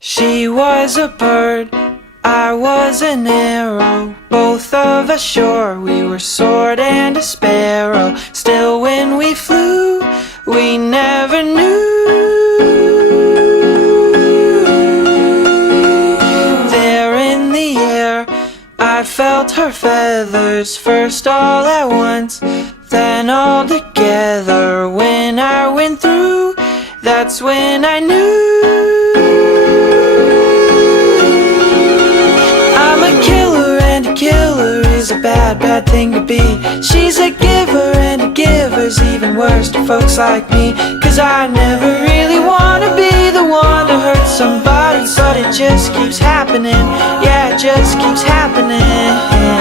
She was a bird, I was an arrow. Both of us sure we were sword and a sparrow. Still when we flew, we never knew. There in the air, I felt her feathers, first all at once, then all together. When I went through, that's when I knew. I'm a killer, and a killer is a bad, bad thing to be. She's a giver, and a giver's even worse to folks like me. Cause I never really wanna be the one to hurt somebody, but it just keeps happening. Yeah, it just keeps happening.